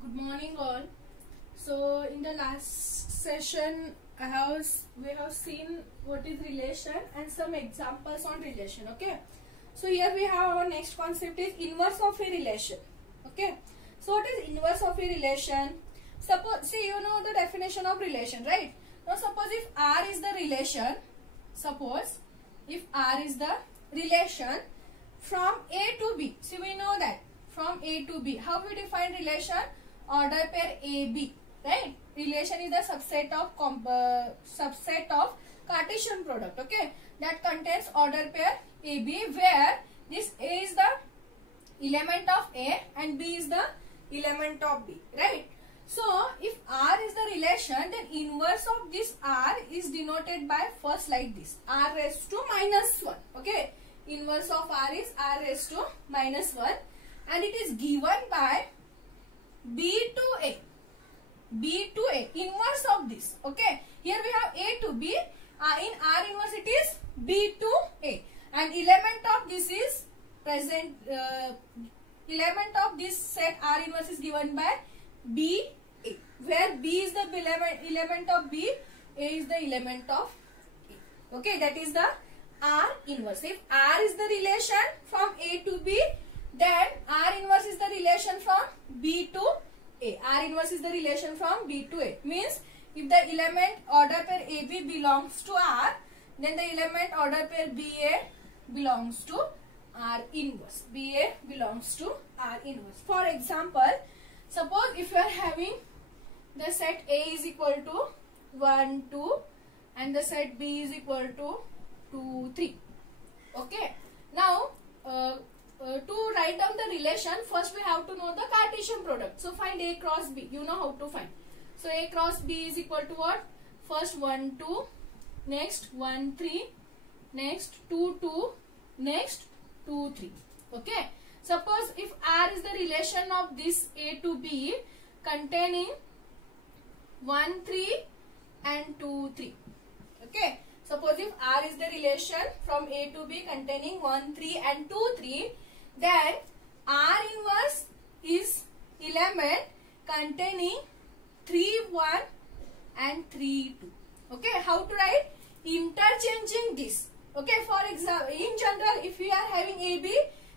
Good morning all. So in the last session we have seen what is relation and some examples on relation. Okay, so here we have our next concept is inverse of a relation. Okay, so what is inverse of a relation? Suppose, see, you know the definition of relation, right? Now suppose if R is the relation, suppose if R is the relation from A to B. See, we know that from A to B. How we define relation? Order pair AB, right? Relation is the subset of Cartesian product, okay, that contains order pair AB, where this A is the element of A and B is the element of B, right? So if R is the relation, then inverse of this R is denoted by first like this, R raised to minus 1, okay. Inverse of R is R raised to minus 1 and it is given by B to A. B to A, inverse of this, okay. Here we have A to B, in R inverse it is B to A, and element of this is present, element of this set R inverse is given by B A, where B is the element of B, A is the element of A, okay. That is the R inverse. If R is the relation from A to B, then R inverse is the relation from B to A. R inverse is the relation from B to A. Means if the element order pair AB belongs to R, then the element order pair BA belongs to R inverse. BA belongs to R inverse. For example, suppose if you are having the set A is equal to 1, 2 and the set B is equal to 2, 3. Okay. Now, to write down the relation, first we have to know the Cartesian product. So find A cross B. You know how to find. So A cross B is equal to what? First 1, 2, next 1, 3, next 2, 2, next 2, 3. Okay. Suppose if R is the relation of this A to B containing 1, 3 and 2, 3. Okay. Suppose if R is the relation from A to B containing 1, 3 and 2, 3, then R inverse is element containing 3, 1 and 3, 2. Okay, how to write? Interchanging this. Okay, for example, in general, if we are having AB,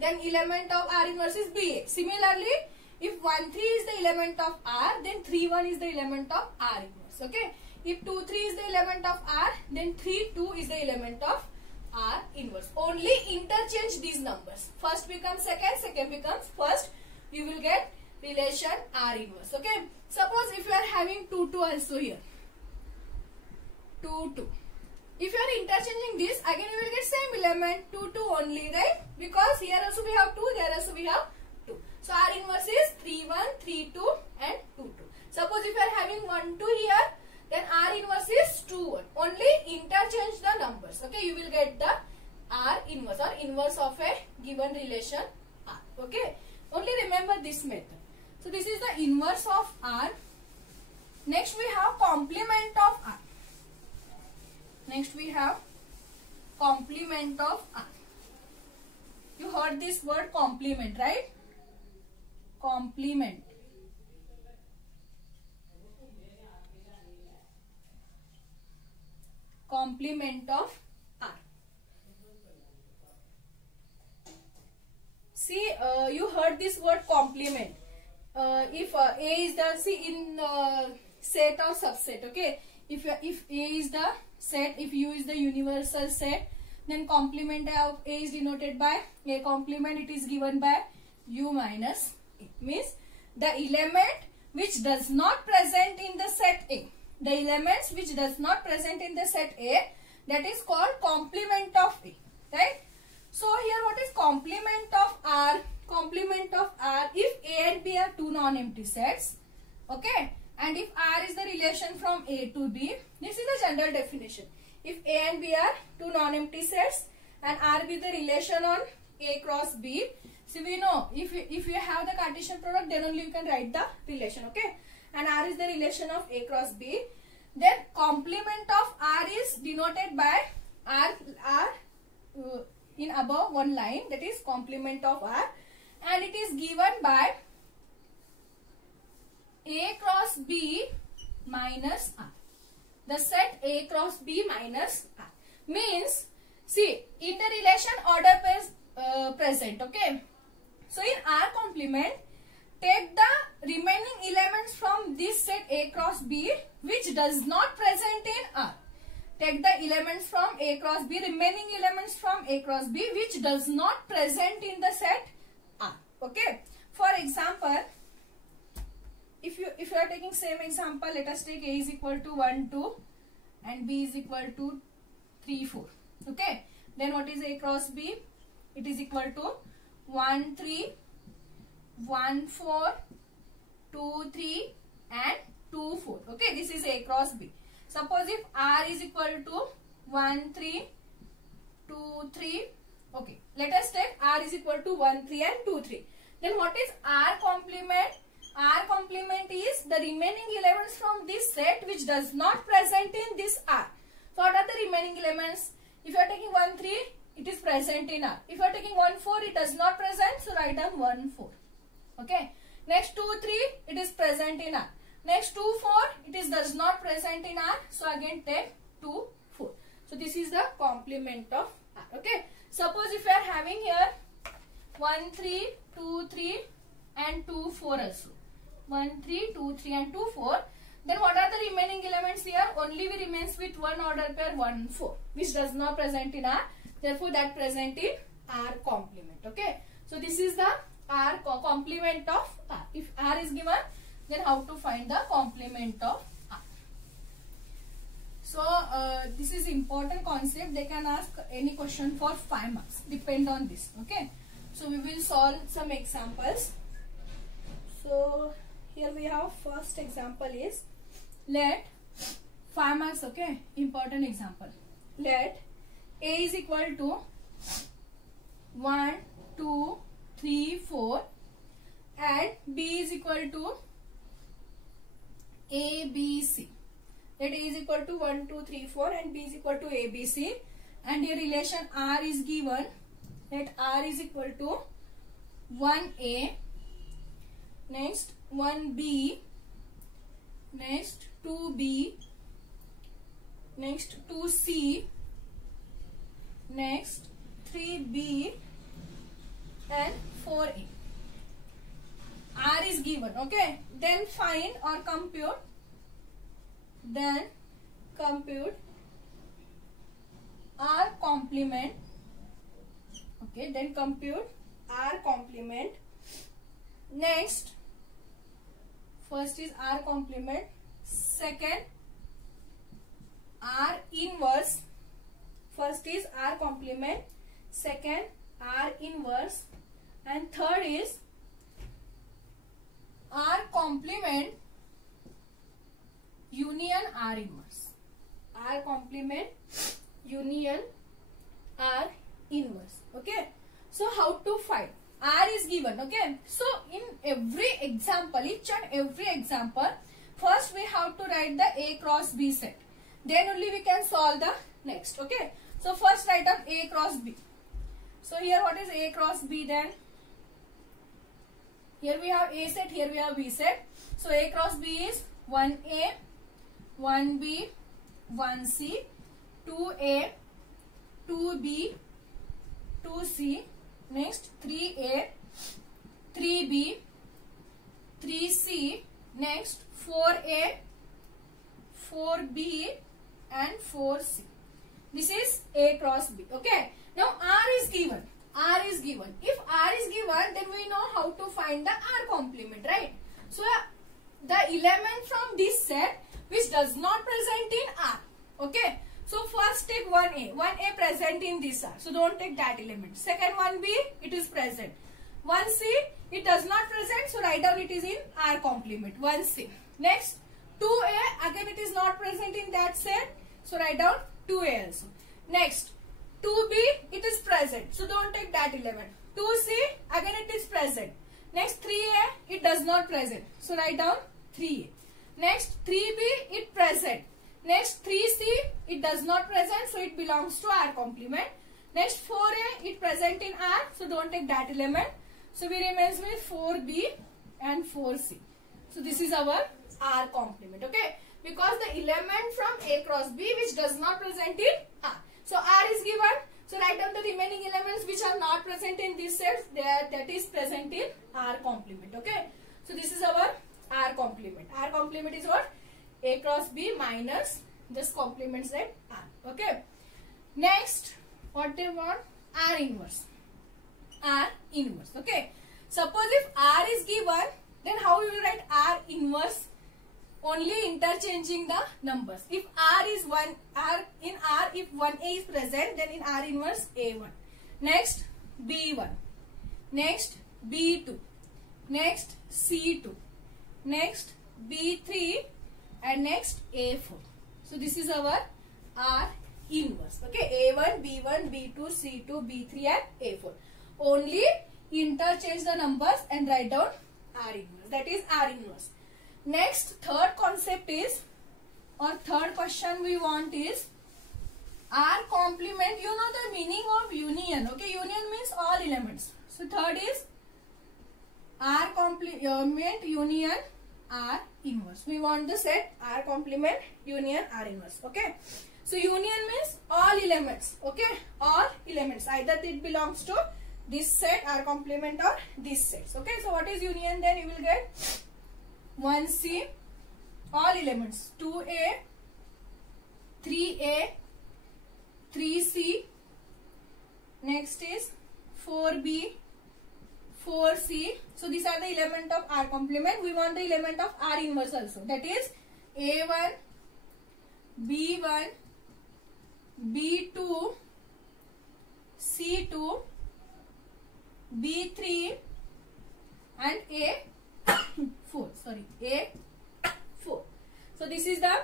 then element of R inverse is BA. Similarly, if 1, 3 is the element of R, then 3, 1 is the element of R inverse. Okay. If 2, 3 is the element of R, then 3, 2 is the element of R inverse. Only interchange these numbers. First becomes second, second becomes first. You will get relation R inverse. Okay. Suppose if you are having 2, 2 also here. 2, 2. If you are interchanging this, again you will get same element 2, 2 only, right? Because here also we have 2, there also we have 2. So R inverse is 3, 1, 3, 2 and 2, 2. Suppose if you are having 1, 2 here, then R inverse is 2, 1. Only interchange the numbers. Okay, you will get the R inverse or inverse of a given relation R. Okay, only remember this method. So this is the inverse of R. Next we have complement of R. Next we have complement of R. You heard this word complement, right? Complement. Complement of R. See, you heard this word complement. If A is the, see, in set or subset, okay. If A is the set, if U is the universal set, then complement of A is denoted by A complement. It is given by U minus A. Means the element which does not present in the set A. The elements which does not present in the set A, that is called complement of A, right? So here what is complement of R? Complement of R, if A and B are two non-empty sets, okay, and if R is the relation from A to B, this is the general definition. If A and B are two non-empty sets and R be the relation on A cross B, so we know if you have the Cartesian product, then only you can write the relation, okay. And R is the relation of A cross B, then complement of R is denoted by R in above one line, that is complement of R, and it is given by minus R. The set A cross B minus R. Means, see, interrelation order pairs present, okay. So in R complement, take the remaining elements from this set A cross B which does not present in R. Take the elements from A cross B, remaining elements from A cross B which does not present in the set R. Okay. For example, if you are taking same example, let us take A is equal to 1, 2 and B is equal to 3, 4. Okay. Then what is A cross B? It is equal to 1, 3, 1, 4, 2, 3 and 2, 4. Okay. This is A cross B. Suppose if R is equal to 1, 3, 2, 3. Okay. Let us take R is equal to 1, 3 and 2, 3. Then what is R complement? R complement is the remaining elements from this set which does not present in this R. So what are the remaining elements? If you are taking 1, 3, it is present in R. If you are taking 1, 4, it does not present. So write down 1, 4. Okay. Next 2, 3, it is present in R. Next 2, 4, it is does not present in R. So again take 2, 4. So this is the complement of R. Okay. Suppose if you are having here 1, 3, 2, 3 and 2, 4 also. 1, 3, 2, 3 and 2, 4. Then what are the remaining elements here? Only we remains with one order pair 1, 4 which does not present in R. Therefore that present in R complement. Okay. So this is the R complement of R. If R is given, then how to find the complement of R? So this is important concept. They can ask any question for 5 marks. Depend on this. Okay. So we will solve some examples. So here we have first example is let 5 marks. Okay. Important example. Let A is equal to 1, 2, 3, 4 and B is equal to A, B, C. Let A is equal to 1, 2, 3, 4 and B is equal to A, B, C. And a relation R is given. Let R is equal to 1A. Next 1B. Next 2B. Next 2C. Next 3B and 4A. R is given. Okay. Then find or compute. Then compute R complement. Okay. Then compute R complement. Next, first is R complement. Second, R inverse. First is R complement. Second, R inverse. And third is R complement union R inverse. R complement union R inverse. Okay. So how to find? R is given. Okay. So in every example, each and every example, first we have to write the A cross B set. Then only we can solve the next. Okay. So first write down A cross B. So here what is A cross B then? Here we have A set, here we have B set. So A cross B is 1A, 1B, 1C, 2A, 2B, 2C, next 3A, 3B, 3C, next 4A, 4B and 4C. This is A cross B. Okay. Now R is given. R is given. If R is given, then we know how to find the R complement, right? So the element from this set which does not present in R. Okay. So first take 1A. 1A present in this R. So don't take that element. Second 1B, it is present. 1C, it does not present. So write down it is in R complement. 1C. Next 2A, again it is not present in that set. So write down 2A also. Next 2B, it is present. So don't take that element. 2C, again it is present. Next 3A, it does not present. So write down 3A. Next 3B, it present. Next 3C, it does not present. So it belongs to R complement. Next 4A, it present in R. So don't take that element. So we remains with 4B and 4C. So this is our R complement. Okay. because the element from A cross B which does not present in R. So R is given. So write down the remaining elements which are not present in this set, that is present in R complement. Okay. So this is our R complement. R complement is what? A cross B minus just complement set R. Okay. Next, what they want? R inverse. R inverse. Okay. Suppose if R is given, then how you will write R inverse? Only interchanging the numbers. If R is 1, in R if 1A is present, then in R inverse A1. Next B1. Next B2. Next C2. Next B3 and next A4. So this is our R inverse. Okay, A1, B1, B2, C2, B3 and A4. Only interchange the numbers and write down R inverse. That is R inverse. Next, third concept is, or third question we want is R complement. You know the meaning of union. Okay, union means all elements. So third is R complement union R inverse. We want the set R complement union R inverse. Okay. So union means all elements. Okay, all elements. Either it belongs to this set R complement or this set. Okay. So what is union? Then you will get 1C, all elements, 2A, 3A, 3C, next is 4B, 4C. So these are the element of R complement. We want the element of R inverse also. That is A1, B1, B2, C2, B3 and A4. A4. So this is the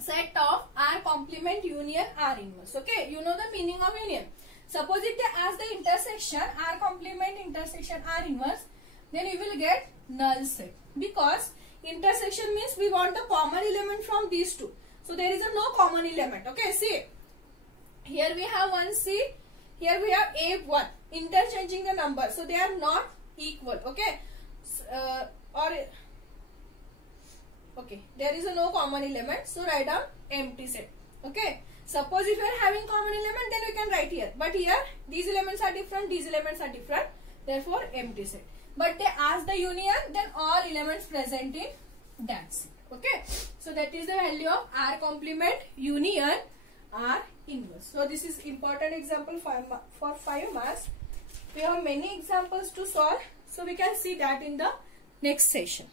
set of R complement union R inverse. Okay, you know the meaning of union. Suppose if they ask the intersection R complement intersection R inverse, then you will get null set, because intersection means we want the common element from these two. So there is a no common element. Okay, see, here we have 1C, here we have A1, interchanging the number, so they are not equal. Okay, okay, there is a no common element, so write down empty set. Okay, suppose if you are having common element, then you can write here, but here these elements are different, these elements are different, therefore empty set. But they ask the union, then all elements present in that set. Okay, so that is the value of R complement union R inverse. So this is important example for 5 marks. We have many examples to solve, so we can see that in the next session.